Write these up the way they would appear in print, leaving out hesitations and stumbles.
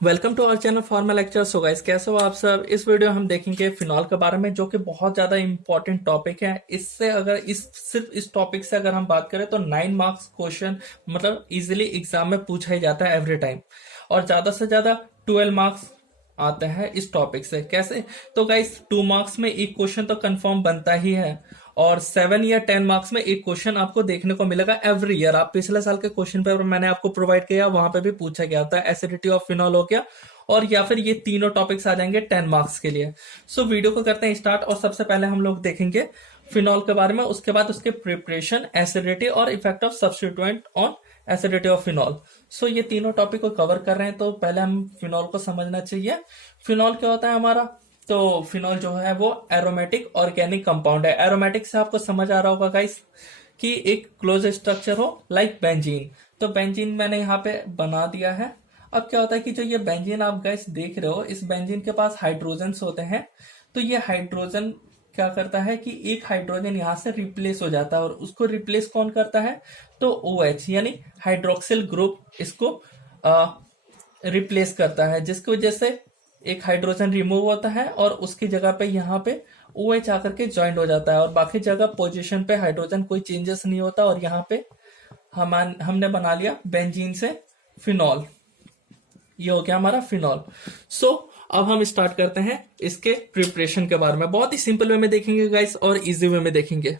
Welcome to our channel formal lecture. So guys, कैसे हो आप सब। इस वीडियो हम देखेंगे फिनॉल के बारे में, जो कि बहुत ज्यादा इंपॉर्टेंट टॉपिक है। इससे अगर सिर्फ इस टॉपिक से अगर हम बात करें तो 9 मार्क्स क्वेश्चन मतलब इजीली एग्जाम में पूछा ही जाता है एवरी टाइम, और ज्यादा से ज्यादा 12 मार्क्स आते हैं इस टॉपिक से। कैसे? तो गाइस 2 मार्क्स में एक क्वेश्चन तो कंफर्म बनता ही है, और 7 या 10 मार्क्स में एक क्वेश्चन आपको देखने को मिलेगा एवरी ईयर। आप पिछले साल के क्वेश्चन पेपर मैंने आपको प्रोवाइड किया, वहां पे भी पूछा गया था। एसिडिटी ऑफ फिनॉल हो गया, और या फिर ये तीनों टॉपिक्स आ जाएंगे 10 मार्क्स के लिए। सो वीडियो को करते हैं स्टार्ट, और सबसे पहले हम लोग देखेंगे फिनॉल के बारे में, उसके बाद उसके प्रिपरेशन, एसिडिटी और effect of substituent on acidity of phenol. So ये तीनों टॉपिक को कवर कर रहे हैं, तो पहले हम फिनॉल को समझना चाहिए। फिनॉल क्या होता है हमारा? तो फिनॉल जो है वो एरोमेटिक ऑर्गेनिक कंपाउंड है। एरोमेटिक से आपको समझ आ रहा होगा गाइस कि एक क्लोज स्ट्रक्चर हो, लाइक बेंजीन। तो बेंजीन मैंने यहाँ पे बना दिया है। अब क्या होता है कि जो ये बेंजीन आप गाइस देख रहे हो, इस बेंजीन के पास हाइड्रोजन होते हैं। तो ये हाइड्रोजन क्या करता है कि एक हाइड्रोजन यहां से रिप्लेस हो जाता है, और उसको रिप्लेस कौन करता है? तो OH यानी हाइड्रोक्सिल ग्रुप इसको रिप्लेस करता है, जिसकी वजह से एक हाइड्रोजन रिमूव होता है, और उसकी जगह पे यहाँ पे OH आकर के ज्वाइंट हो जाता है, और बाकी जगह पोजीशन पे हाइड्रोजन कोई चेंजेस नहीं होता, और यहाँ पे हमने बना लिया बेंजीन से फिनॉल। ये हो गया हमारा फिनॉल। सो अब हम स्टार्ट करते हैं इसके प्रिपरेशन के बारे में। बहुत ही सिंपल वे में देखेंगे गाइस, और इजी वे में देखेंगे।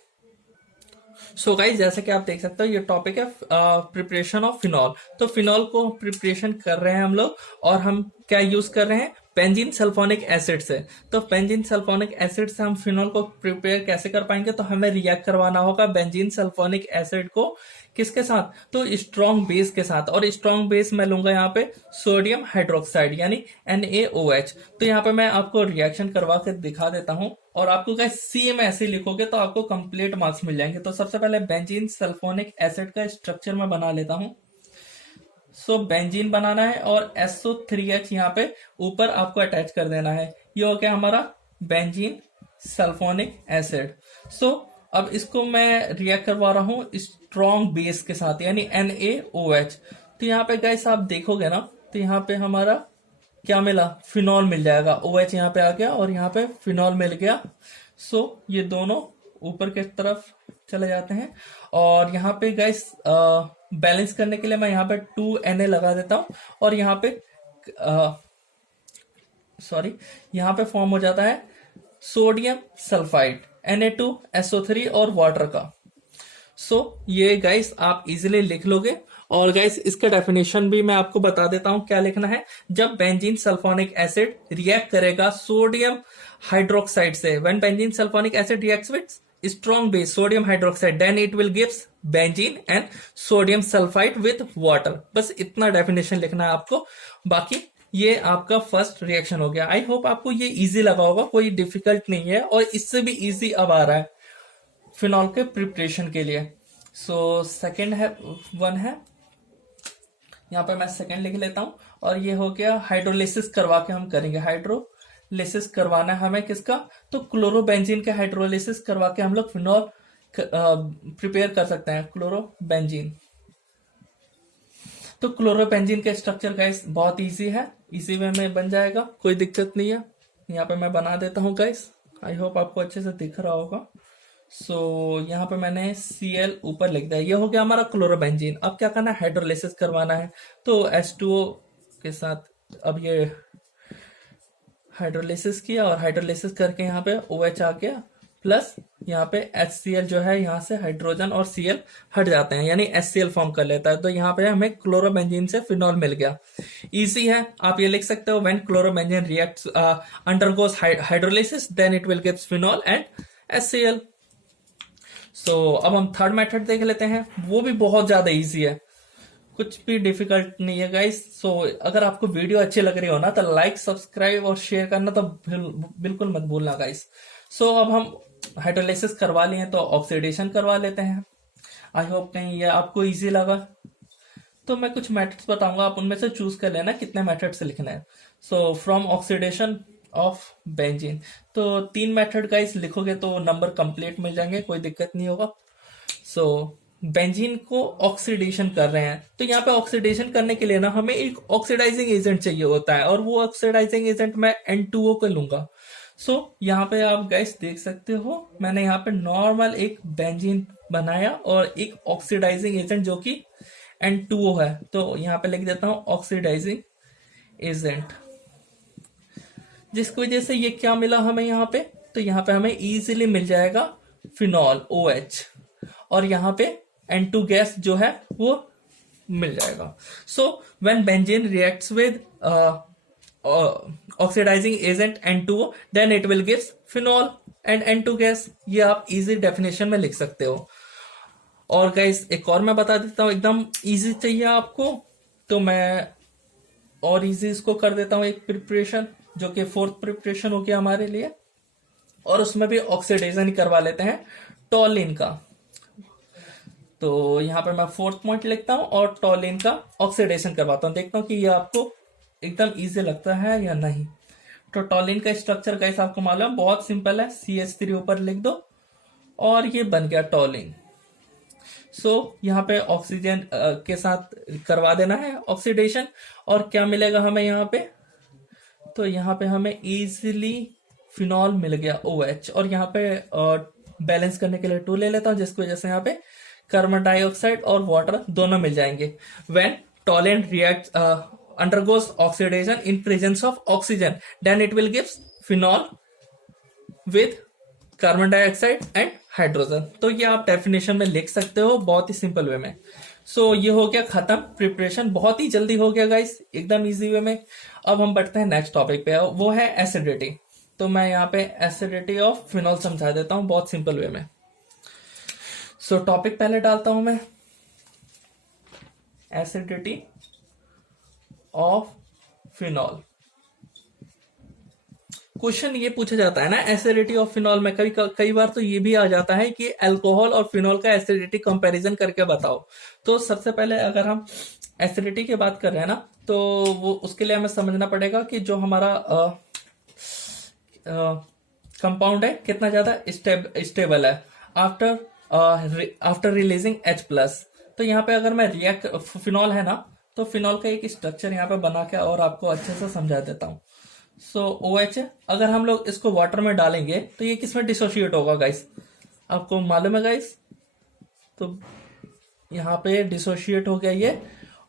सो गाइस, जैसे कि आप देख सकते हो, ये टॉपिक है प्रिपरेशन ऑफ फिनॉल। तो फिनॉल को प्रिपरेशन कर रहे हैं हम लोग, और हम क्या यूज कर रहे हैं? बेंजीन सल्फोनिक एसिड से। तो बेंजीन सल्फोनिक एसिड से हम फिनॉल को प्रिपेयर कैसे कर पाएंगे? तो हमें रिएक्ट करवाना होगा बेंजीन सल्फोनिक एसिड को किसके साथ? तो स्ट्रॉन्ग बेस के साथ। और स्ट्रॉन्ग बेस मैं लूंगा यहाँ पे सोडियम हाइड्रोक्साइड यानी NaOH। तो यहाँ पे मैं आपको रिएक्शन करवा के दिखा देता हूं, और आपको क्या सी में ऐसे लिखोगे तो आपको कंप्लीट मार्क्स मिल जाएंगे। तो सबसे पहले बेंजीन सल्फोनिक एसिड का स्ट्रक्चर मैं बना लेता हूं। सो बेंजीन बनाना है, और SO3H यहाँ पे ऊपर आपको अटैच कर देना है। ये हो गया हमारा बेंजीन सल्फोनिक एसिड। सो अब इसको मैं रिएक्ट करवा रहा हूं स्ट्रॉन्ग बेस के साथ यानी NaOH। तो यहाँ पे गाइस आप देखोगे ना, तो यहाँ पे हमारा क्या मिला? फिनॉल मिल जाएगा। OH यहाँ पे आ गया, और यहाँ पे फिनॉल मिल गया। सो ये दोनों ऊपर की तरफ चले जाते हैं, और यहाँ पे गाइस बैलेंस करने के लिए मैं यहाँ पे 2Na लगा देता हूं, और यहाँ पे यहाँ पे फॉर्म हो जाता है सोडियम सल्फाइड Na2SO3 और वाटर का। सो ये गाइस आप इजीली लिख लोगे। और गाइस इसका डेफिनेशन भी मैं आपको बता देता हूं क्या लिखना है। जब बेंजीन सल्फोनिक एसिड रिएक्ट करेगा सोडियम हाइड्रोक्साइड से, when benzene sulphonic acid reacts with strong base sodium hydroxide, then it will gives benzene and sodium sulfide with water। बस इतना डेफिनेशन लिखना है आपको। बाकी ये आपका फर्स्ट रिएक्शन हो गया। आई होप आपको ये इजी लगा होगा, कोई डिफिकल्ट नहीं है, और इससे भी इजी अब आ रहा है फिनॉल के प्रिपरेशन के लिए। सो सेकेंड है वन है, यहाँ पे मैं सेकेंड लिख लेता हूं, और ये हो गया हाइड्रोलिसिस करवा के हम करेंगे। हाइड्रोलिसिस करवाना है हमें किसका? तो क्लोरोबेंजीन के हाइड्रोलिसिस करवा के हम लोग फिनॉल प्रिपेयर कर सकते हैं। क्लोरोबेंजीन, तो क्लोरोबेंजीन का स्ट्रक्चर गाइस बहुत इजी है, इसी वे में बन जाएगा, कोई दिक्कत नहीं है। यहाँ पे मैं बना देता हूँ गाइस, आई होप आपको अच्छे से दिख रहा होगा। सो यहाँ पे मैंने Cl ऊपर लिख दिया। ये हो गया हमारा क्लोरोबेंजीन। अब क्या करना है? हाइड्रोलिसिस करवाना है। तो H2O के साथ अब ये हाइड्रोलिसिस किया, और हाइड्रोलिसिस करके यहाँ पे OH आ गया, प्लस यहाँ पे HCl जो है, यहाँ से हाइड्रोजन और Cl हट जाते हैं, यानी HCl फॉर्म कर लेता है। तो यहाँ पे हमें क्लोरोबेंजीन से फिनॉल मिल गया। इजी है, आप ये लिख सकते हो when chlorobenzene reacts undergoes hydrolysis then it will give phenol and HCl। So अब हम थर्ड मेथड देख लेते हैं, वो भी बहुत ज्यादा इजी है, कुछ भी डिफिकल्ट नहीं है गाइस। सो अगर आपको वीडियो अच्छी लग रही हो ना, तो लाइक, सब्सक्राइब और शेयर करना तो बिल्कुल मत भूलना गाइस। सो अब हम हाइड्रोलिसिस करवा लिए, तो ऑक्सीडेशन करवा लेते हैं। आई होप कहीं ये आपको इजी लगा। तो मैं कुछ मेथड्स बताऊंगा, आप उनमें से चूज कर लेना कितने मेथड से लिखना है। So from oxidation of benzene, तो 3 मेथड गाइस लिखोगे तो नंबर कंप्लीट मिल जाएंगे, कोई दिक्कत नहीं होगा। सो बेंजीन को ऑक्सीडेशन कर रहे हैं, तो यहाँ पे ऑक्सीडेशन करने के लिए ना हमें एक ऑक्सीडाइजिंग एजेंट चाहिए होता है, और वो ऑक्सीडाइजिंग एजेंट मैं N2O को लूंगा। सो यहाँ पे आप गाइस देख सकते हो, मैंने यहाँ पे नॉर्मल एक बेंजीन बनाया और एक ऑक्सीडाइजिंग एजेंट जो कि N2O है, तो यहाँ पे लिख देता हूं ऑक्सीडाइजिंग एजेंट, जिसकी वजह से ये क्या मिला हमें यहाँ पे, तो यहाँ पे हमें इजीली मिल जाएगा फिनॉल OH, और यहाँ पे N2 गैस जो है वो मिल जाएगा। So when benzene reacts with oxidizing agent N2O then it will gives phenol and N2 gas. ये आप इजी डेफिनेशन में लिख सकते हो। और गाइस एक और मैं बता देता हूँ, एकदम इजी चाहिए आपको तो मैं और इजी इसको कर देता हूँ एक प्रिपरेशन, जो कि फोर्थ प्रिपरेशन हो गया हमारे लिए, और उसमें भी ऑक्सीडेशन ही करवा लेते हैं टॉलिन का। तो यहाँ पे मैं फोर्थ पॉइंट लिखता हूँ और टॉलिन का ऑक्सीडेशन करवाता हूँ, देखता हूँ कि ये आपको एकदम इजी लगता है या नहीं। तो टॉलिन का स्ट्रक्चर गाइस आपको मालूम है, बहुत सिंपल है, CH3 ऊपर लिख दो और ये बन गया टॉलिन। सो यहाँ पे ऑक्सीजन के साथ करवा देना है ऑक्सीडेशन, और क्या मिलेगा हमें यहाँ पे, तो यहाँ पे हमें इजीली फिनॉल मिल गया OH, और यहाँ पे बैलेंस करने के लिए 2 ले लेता हूँ, जिसकी वजह से यहाँ पे कार्बन डाइऑक्साइड और वाटर दोनों मिल जाएंगे। When toluene react undergoes oxidation in presence of oxygen then it will gives phenol with carbon dioxide and hydrogen. तो ये आप डेफिनेशन में लिख सकते हो बहुत ही सिंपल वे में। सो ये हो गया खत्म प्रिपरेशन, बहुत ही जल्दी हो गया गाइस, एकदम इजी वे में। अब हम बढ़ते हैं नेक्स्ट टॉपिक पे, वो है एसिडिटी। तो मैं यहाँ पे एसिडिटी ऑफ फिनॉल समझा देता हूँ बहुत सिंपल वे में। सो टॉपिक पहले डालता हूं मैं, एसिडिटी ऑफ फिनॉल। क्वेश्चन ये पूछा जाता है ना एसिडिटी ऑफ फिनॉल में, कई बार तो ये भी आ जाता है कि अल्कोहल और फिनॉल का एसिडिटी कंपैरिजन करके बताओ। तो सबसे पहले अगर हम एसिडिटी की बात कर रहे हैं ना, तो वो उसके लिए हमें समझना पड़ेगा कि जो हमारा कंपाउंड है कितना ज्यादा स्टेबल है आफ्टर रिलीजिंग H+। तो यहाँ पे अगर मैं रिएक्ट फिनॉल है ना, तो फिनॉल का एक स्ट्रक्चर यहाँ पे बना के और आपको अच्छे से समझा देता हूँ। सो OH, अगर हम लोग इसको वाटर में डालेंगे तो ये किसमें डिसोशिएट होगा गाइस, आपको मालूम है गाइस। तो यहाँ पे डिसोशिएट हो गया ये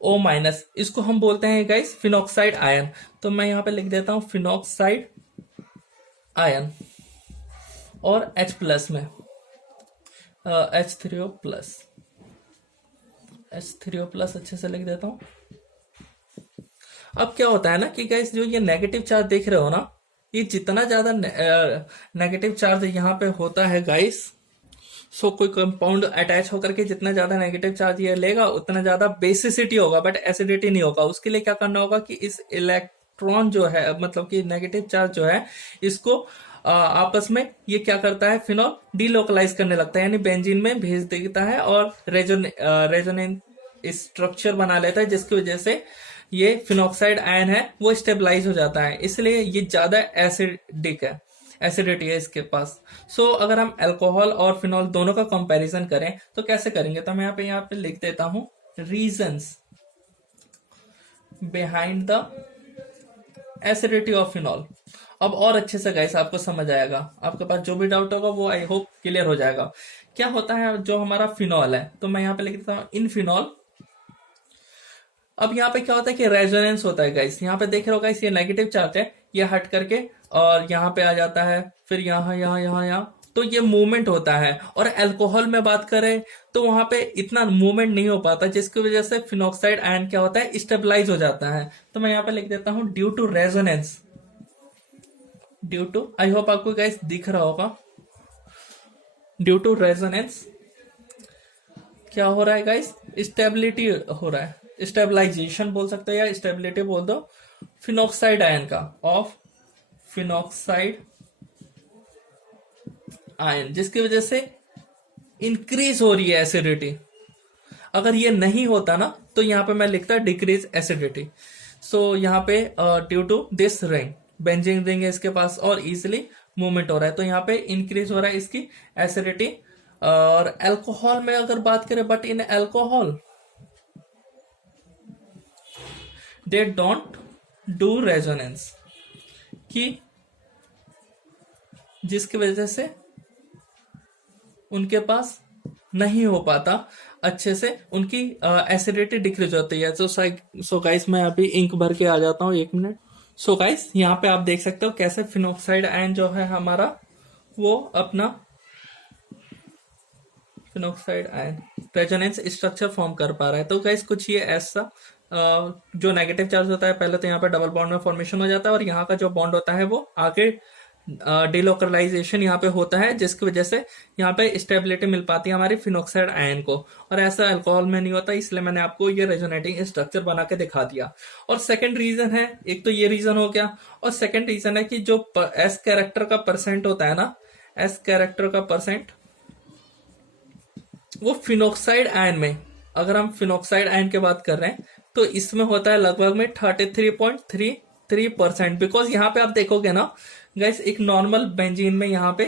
O-, इसको हम बोलते हैं गाइस फिनॉक्साइड आयन। तो मैं यहाँ पे लिख देता हूँ फिनॉक्साइड आयन, और H+ में H3O+, H3O+ अच्छे से लिख देता हूं। अब क्या होता है ना कि गाइस जो ये नेगेटिव चार्ज देख रहे हो ना, ये जितना ज्यादा नेगेटिव चार्ज यहाँ पे होता है गाइस, सो कोई कंपाउंड अटैच होकर के जितना ज्यादा नेगेटिव चार्ज ये लेगा उतना ज्यादा बेसिसिटी होगा, बट एसिडिटी नहीं होगा। उसके लिए क्या करना होगा कि इस इलेक्ट्रॉन जो है, मतलब कि नेगेटिव चार्ज जो है, इसको आपस में ये क्या करता है, फिनॉल डीलोकलाइज करने लगता है, यानी बेंजीन में भेज देता है और रेजोनेंस स्ट्रक्चर बना लेता है, जिसकी वजह से ये फिनॉक्साइड आयन है वो स्टेबलाइज हो जाता है। इसलिए ये ज्यादा एसिडिक है, एसिडिटी है इसके पास। सो अगर हम अल्कोहल और फिनॉल दोनों का कंपैरिजन करें तो कैसे करेंगे, तो मैं यहाँ पे लिख देता हूं reasons behind the acidity of phenol. अब और अच्छे से गाइस आपको समझ आएगा, आपके पास जो भी डाउट होगा वो आई होप क्लियर हो जाएगा। क्या होता है जो हमारा फिनॉल है, तो मैं यहाँ पे लिख देता हूँ इन फिनॉल। अब यहाँ पे क्या होता है कि रेजोनेंस होता है गाइस, यहाँ पे देख रहे हो गाइस ये नेगेटिव चार्ज है, ये हट करके और यहाँ पे आ जाता है, फिर यहाँ, तो ये मूवमेंट होता है। और अल्कोहल में बात करें तो वहां पे इतना मूवमेंट नहीं हो पाता, जिसकी वजह से फिनॉक्साइड आयन क्या होता है, स्टेबलाइज हो जाता है। तो मैं यहाँ पे लिख देता हूँ due to resonance, due to, I hope आपको गाइस दिख रहा होगा, ड्यू टू रेजोनेंस क्या हो रहा है गाइस, स्टेबिलिटी हो रहा है, स्टेबलाइजेशन बोल सकते हो या स्टेबिलिटी बोल दो फिनॉक्साइड आयन का, ऑफ फिनॉक्साइड आयन, जिसकी वजह से इंक्रीज हो रही है एसिडिटी। अगर ये नहीं होता ना तो यहाँ पे मैं लिखता डिक्रीज एसिडिटी। सो यहाँ पे due to this ring, benzene ring है इसके पास और इजिली मूवमेंट हो रहा है, तो यहाँ पे इंक्रीज हो रहा है इसकी एसिडिटी और अल्कोहल में अगर बात करें, but in alcohol they don't do resonance, कि जिसकी वजह से उनके पास नहीं हो पाता अच्छे से, उनकी एसिडिटी डिक्रीज होती है। सो गाइस मैं अभी इंक भर के आ जाता हूँ, 1 मिनट। सो गाइस यहाँ पे आप देख सकते हो कैसे फिनोक्साइड आयन जो है हमारा, वो अपना phenoxide ion resonance structure form कर पा रहा है। तो गाइस कुछ ये ऐसा जो नेगेटिव चार्ज होता है, पहले तो यहाँ पे डबल बॉन्ड में फॉर्मेशन हो जाता है, और यहाँ का जो बॉन्ड होता है वो आगे डिलोकलाइजेशन यहाँ पे होता है, जिसकी वजह से यहाँ पे स्टेबिलिटी मिल पाती है हमारी फिनोक्साइड आयन को। और ऐसा अल्कोहल में नहीं होता, इसलिए मैंने आपको ये रेजोनेटिंग स्ट्रक्चर बना के दिखा दिया। और सेकंड रीजन है, एक तो ये रीजन हो गया, और सेकंड रीजन है कि जो एस कैरेक्टर का परसेंट होता है ना, एस कैरेक्टर का परसेंट, वो फिनोक्साइड आयन में, अगर हम फिनोक्साइड आयन की बात कर रहे हैं तो इसमें होता है लगभग में 33.33%। बिकॉज यहाँ पे आप देखोगे ना गाइस, एक नॉर्मल बेंजीन में यहाँ पे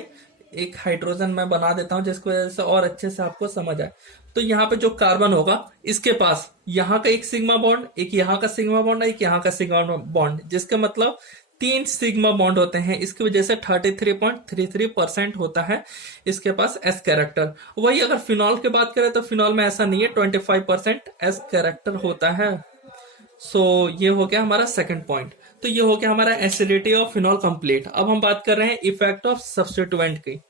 एक हाइड्रोजन मैं बना देता हूं जिसकी वजह से और अच्छे से आपको समझ आए। तो यहाँ पे जो कार्बन होगा, इसके पास यहाँ का एक सिग्मा बॉन्ड, एक यहाँ का सिग्मा बॉन्ड, एक यहाँ का सिग्मा बॉन्ड, जिसके मतलब 3 सिग्मा बॉन्ड होते हैं। इसकी वजह से 33.33% होता है इसके पास एस कैरेक्टर। वही अगर फिनॉल की बात करें तो फिनॉल में ऐसा नहीं है, 25% एस कैरेक्टर होता है। सो ये हो गया हमारा सेकंड पॉइंट। तो ये हो गया हमारा एसिडिटी ऑफ फिनॉल कंप्लीट। अब हम बात कर रहे हैं इफेक्ट ऑफ सब्स्टिट्यूएंट की।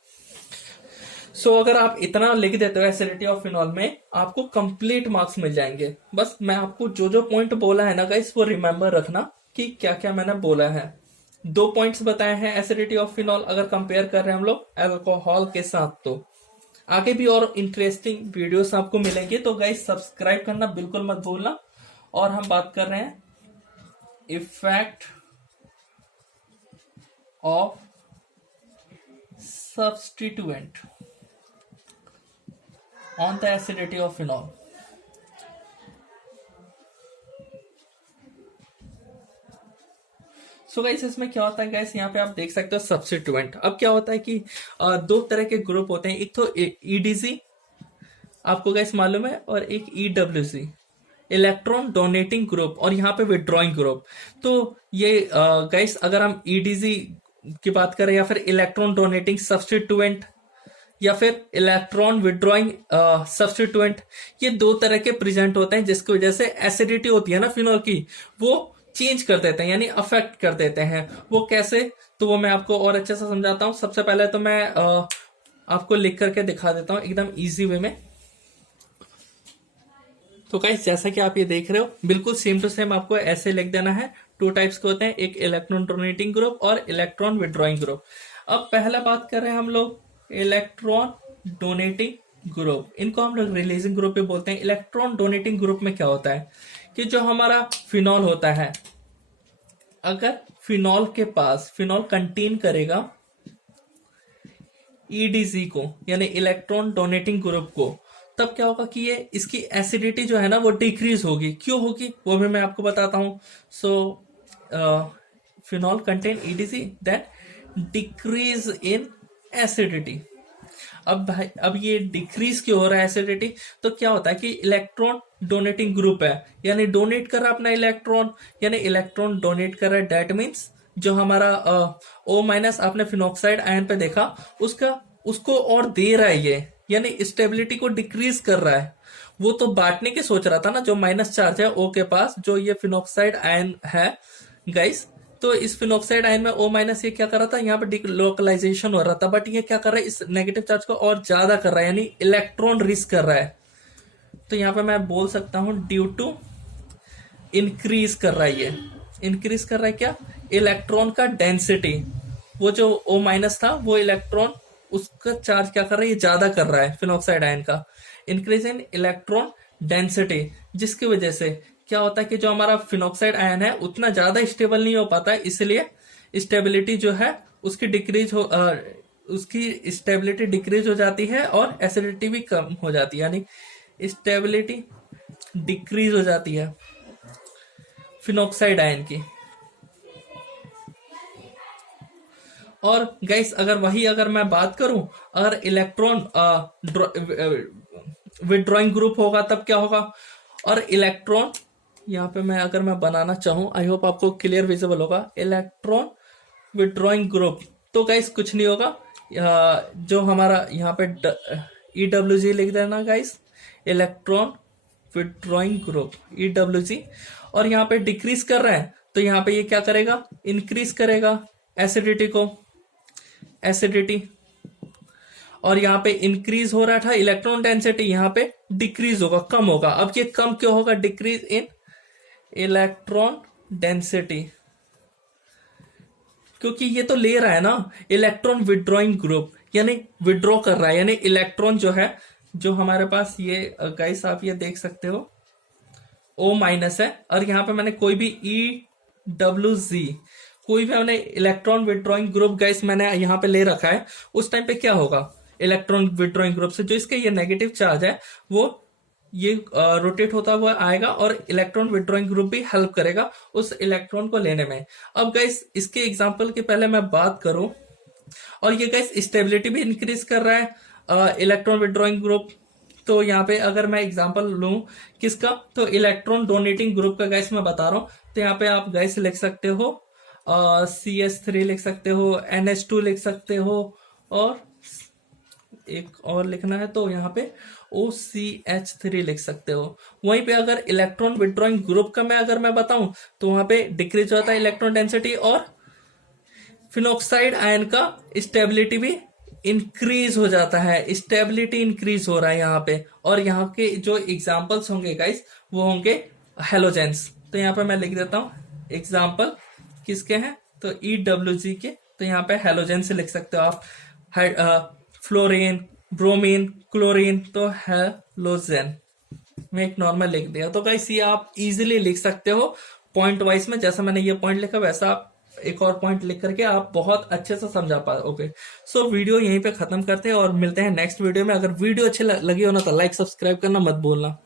अगर आप इतना लिख देते हो एसिडिटी ऑफ फिनॉल में, आपको कंप्लीट मार्क्स मिल जाएंगे। बस मैं आपको जो जो पॉइंट बोला है ना गाइस, वो रिमेंबर रखना कि क्या क्या मैंने बोला है। 2 पॉइंट्स बताए हैं एसिडिटी ऑफ फिनॉल, अगर कंपेयर कर रहे हैं हम लोग अल्कोहल के साथ। तो आगे भी और इंटरेस्टिंग वीडियोस आपको मिलेंगे, तो गाइस सब्सक्राइब करना बिल्कुल मत भूलना। और हम बात कर रहे हैं effect of substituent on the acidity of phenol. So guys इसमें क्या होता है गाइस, यहाँ पे आप देख सकते हो सब्स्टिट्यूएंट। अब क्या होता है कि 2 तरह के ग्रुप होते हैं, एक तो ईडीजी आपको गाइस मालूम है, और एक ईडब्ल्यूसी इलेक्ट्रॉन डोनेटिंग ग्रुप, और यहाँ पे विड्रॉइंग ग्रुप। तो ये गाइस अगर हम ईडीजी की बात करें, या फिर इलेक्ट्रॉन डोनेटिंग सब्स्टिट्यूएंट, या फिर इलेक्ट्रॉन विड्रॉइंग सब्स्टिट्यूएंट, ये 2 तरह के प्रेजेंट होते हैं, जिसकी वजह से एसिडिटी होती है ना फिनॉल की, वो चेंज कर देते हैं, यानी अफेक्ट कर देते हैं। वो कैसे, तो वो मैं आपको और अच्छे से समझाता हूं। सबसे पहले तो मैं आपको लिख करके दिखा देता हूं एकदम इजी वे में। तो गाइस जैसा कि आप ये देख रहे हो, बिल्कुल सेम टू सेम आपको ऐसे लिख देना है। 2 टाइप्स के होते हैं, एक इलेक्ट्रॉन डोनेटिंग ग्रुप और इलेक्ट्रॉन विड्रॉइंग ग्रुप। अब पहला बात कर रहे हैं हम लोग इलेक्ट्रॉन डोनेटिंग ग्रुप, इनको हम लोग रिलीजिंग ग्रुप भी बोलते हैं। इलेक्ट्रॉन डोनेटिंग ग्रुप में क्या होता है कि जो हमारा फिनॉल होता है, अगर फिनॉल के पास, फिनॉल कंटेन करेगा ईडीजी को, यानी इलेक्ट्रॉन डोनेटिंग ग्रुप को, तब क्या होगा कि ये इसकी एसिडिटी जो है ना वो डिक्रीज होगी। क्यों होगी वो भी मैं आपको बताता हूं। Phenol contain EDG, then decrease in acidity. अब भाई, अब ये डिक्रीज क्यों हो रहा है एसिडिटी, तो क्या होता है कि इलेक्ट्रॉन डोनेटिंग ग्रुप है, यानी डोनेट कर रहा है अपना इलेक्ट्रॉन, यानी इलेक्ट्रॉन डोनेट कर रहा है। डेट मीन्स जो हमारा O माइनस आपने फिनोक्साइड आयन पे देखा, उसको और दे रहा है ये, यानी स्टेबिलिटी को डिक्रीज कर रहा है। वो तो बांटने की सोच रहा था ना, जो माइनस चार्ज है O के पास, जो ये फिनोक्साइड आयन है गाइस। तो इस फिनोक्साइड आयन में O माइनस ये क्या कर रहा था, यहाँ पे डिलोकलाइजेशन हो रहा था, बट ये क्या कर रहा है, इस नेगेटिव चार्ज को और ज्यादा कर रहा है, यानी इलेक्ट्रॉन रिस्क कर रहा है। तो यहाँ पे मैं बोल सकता हूं ड्यू टू इंक्रीज कर रहा है, ये इंक्रीज कर रहा है क्या, इलेक्ट्रॉन का डेंसिटी। वो जो O माइनस था, वो इलेक्ट्रॉन, उसका चार्ज क्या कर रहा है, ये ज्यादा कर रहा है फिनोक्साइड आयन का, इंक्रीज इन इलेक्ट्रॉन डेंसिटी। जिसकी वजह से क्या होता है कि जो हमारा फिनोक्साइड आयन है उतना ज्यादा स्टेबल नहीं हो पाता है, इसलिए स्टेबिलिटी जो है उसकी डिक्रीज हो, उसकी स्टेबिलिटी डिक्रीज हो जाती है, और एसिडिटी भी कम हो जाती है, यानी स्टेबिलिटी डिक्रीज हो जाती है फिनोक्साइड आयन की। और गाइस अगर मैं बात करूं, अगर इलेक्ट्रॉन विदड्रॉइंग ग्रुप होगा तब क्या होगा, और इलेक्ट्रॉन यहाँ पे मैं बनाना चाहूं, आई होप आपको क्लियर विजिबल होगा, इलेक्ट्रॉन विदड्रॉइंग ग्रुप, तो गाइस कुछ नहीं होगा, जो हमारा यहाँ पे EWG लिख देना guys, electron withdrawing group EWG, और यहाँ पे डिक्रीज कर रहे हैं तो यहाँ पे ये क्या करेगा, इंक्रीज करेगा एसिडिटी, और यहाँ पे इंक्रीज हो रहा था इलेक्ट्रॉन डेंसिटी, यहाँ पे डिक्रीज होगा, कम होगा। अब ये कम क्यों होगा, डिक्रीज इन इलेक्ट्रॉन डेंसिटी, क्योंकि ये तो ले रहा है ना इलेक्ट्रॉन विदड्रॉइंग ग्रुप, यानी विदड्रॉ कर रहा है, यानी इलेक्ट्रॉन जो है, जो हमारे पास ये गाइस आप ये देख सकते हो O- है, और यहाँ पे मैंने कोई भी EWG, कोई भी मैंने इलेक्ट्रॉन विदड्रॉइंग ग्रुप गाइस मैंने यहाँ पे ले रखा है, उस टाइम पे क्या होगा, इलेक्ट्रॉन विदड्रॉइंग ग्रुप से जो इसके ये नेगेटिव चार्ज है वो ये रोटेट होता हुआ आएगा, और इलेक्ट्रॉन विदड्रॉइंग ग्रुप भी हेल्प करेगा उस इलेक्ट्रॉन को लेने में। अब गाइस इसके एग्जांपल के पहले मैं बात करूं, और ये गाइस स्टेबिलिटी भी इंक्रीज कर रहा है इलेक्ट्रॉन विदड्रॉइंग ग्रुप, तो यहाँ पे अगर मैं एग्जांपल लूं किसका, तो इलेक्ट्रॉन डोनेटिंग ग्रुप का गाइस मैं बता रहा हूं, तो यहाँ पे आप गाइस लिख सकते हो CS3 लिख सकते हो, NH2 लिख सकते हो, और एक और लिखना है तो यहाँ पे OCH3 लिख सकते हो। वहीं पे अगर इलेक्ट्रॉन विदड्रॉइंग ग्रुप का मैं बताऊं तो वहां पे डिक्रीज होता है इलेक्ट्रॉन डेंसिटी, और फिनॉक्साइड आयन का स्टेबिलिटी भी इंक्रीज हो जाता है, स्टेबिलिटी इंक्रीज हो रहा है यहाँ पे। और यहाँ के जो एग्जाम्पल्स होंगे गाइस वो होंगे हेलोजेंस, तो यहाँ पे मैं लिख देता हूँ एग्जाम्पल किसके हैं, तो EWG के, तो यहाँ पे हेलोजेन से लिख सकते हो आप, फ्लोरीन, ब्रोमीन, क्लोरीन, तो हेलोजेन में एक नॉर्मल लिख दिया। तो गाइस ये आप इजीली लिख सकते हो पॉइंट वाइज में, जैसा मैंने ये पॉइंट लिखा वैसा आप एक और पॉइंट लिख करके आप बहुत अच्छे से समझा पाओगे। सो वीडियो यहीं पे खत्म करते हैं और मिलते हैं नेक्स्ट वीडियो में। अगर वीडियो अच्छी लगी हो ना तो लाइक सब्सक्राइब करना मत भूलना।